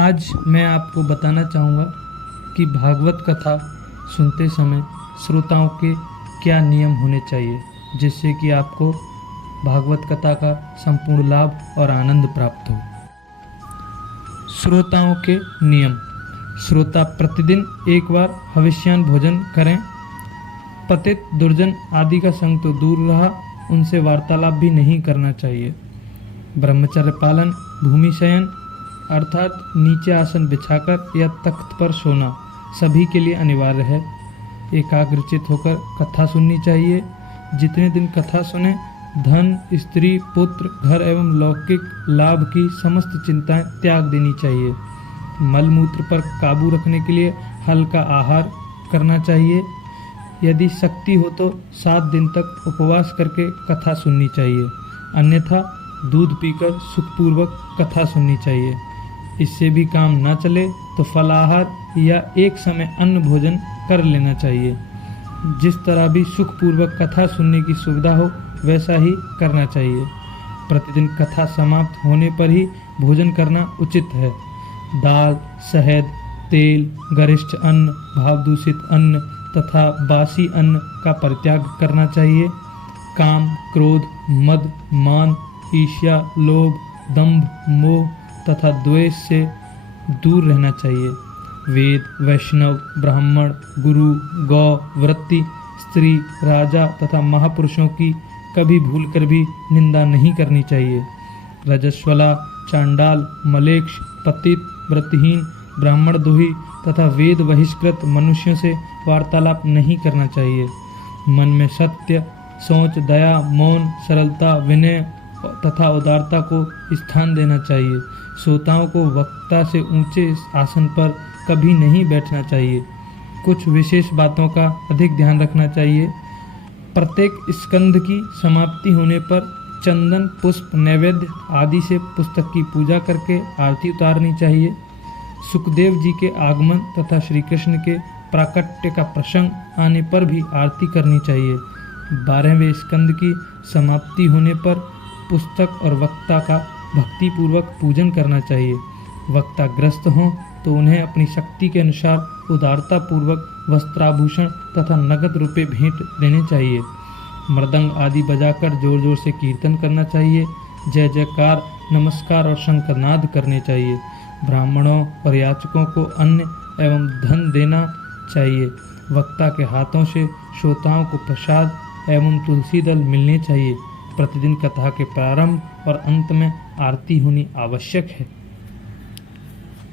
आज मैं आपको बताना चाहूँगा कि भागवत कथा सुनते समय श्रोताओं के क्या नियम होने चाहिए, जिससे कि आपको भागवत कथा का संपूर्ण लाभ और आनंद प्राप्त हो। श्रोताओं के नियम। श्रोता प्रतिदिन एक बार हविष्यान्न भोजन करें। पतित दुर्जन आदि का संग तो दूर रहा, उनसे वार्तालाप भी नहीं करना चाहिए। ब्रह्मचर्य पालन। भूमि शयन अर्थात नीचे आसन बिछाकर या तख्त पर सोना सभी के लिए अनिवार्य है। एकाग्रचित होकर कथा सुननी चाहिए। जितने दिन कथा सुने धन, स्त्री, पुत्र, घर एवं लौकिक लाभ की समस्त चिंताएं त्याग देनी चाहिए। मलमूत्र पर काबू रखने के लिए हल्का आहार करना चाहिए। यदि शक्ति हो तो 7 दिन तक उपवास करके कथा सुननी चाहिए, अन्यथा दूध पीकर सुखपूर्वक कथा सुननी चाहिए। इससे भी काम न चले तो फलाहार या एक समय अन्न भोजन कर लेना चाहिए। जिस तरह भी सुखपूर्वक कथा सुनने की सुविधा हो वैसा ही करना चाहिए। प्रतिदिन कथा समाप्त होने पर ही भोजन करना उचित है। दाल, शहद, तेल, गरिष्ठ अन्न, भावदूषित अन्न तथा बासी अन्न का परित्याग करना चाहिए। काम, क्रोध, मद, मान, ईर्ष्या, लोभ, दंभ, मोह तथा द्वेष से दूर रहना चाहिए। वेद, वैष्णव, ब्राह्मण, गुरु, गौ, वृत्ति, स्त्री, राजा तथा महापुरुषों की कभी भूलकर भी निंदा नहीं करनी चाहिए। रजस्वला, चांडाल, मलेच्छ, पतित, व्रतहीन, ब्राह्मणद्रोही तथा वेद बहिष्कृत मनुष्यों से वार्तालाप नहीं करना चाहिए। मन में सत्य, सोच, दया, मौन, सरलता, विनय तथा उदारता को स्थान देना चाहिए। श्रोताओं को वक्ता से ऊंचे आसन पर कभी नहीं बैठना चाहिए। कुछ विशेष बातों का अधिक ध्यान रखना चाहिए। प्रत्येक स्कंद की समाप्ति होने पर चंदन, पुष्प, नैवेद्य आदि से पुस्तक की पूजा करके आरती उतारनी चाहिए। सुखदेव जी के आगमन तथा श्री कृष्ण के प्राकट्य का प्रसंग आने पर भी आरती करनी चाहिए। 12वें स्कंद की समाप्ति होने पर पुस्तक और वक्ता का भक्तिपूर्वक पूजन करना चाहिए। वक्ता ग्रस्त हों तो उन्हें अपनी शक्ति के अनुसार उदारता पूर्वक वस्त्राभूषण तथा नगद रुपये भेंट देने चाहिए। मृदंग आदि बजाकर जोर जोर से कीर्तन करना चाहिए। जय जयकार, नमस्कार और शंखनाद करने चाहिए। ब्राह्मणों और याचकों को अन्न एवं धन देना चाहिए। वक्ता के हाथों से श्रोताओं को प्रसाद एवं तुलसी दल मिलने चाहिए। प्रतिदिन कथा के प्रारंभ और अंत में आरती होनी आवश्यक है।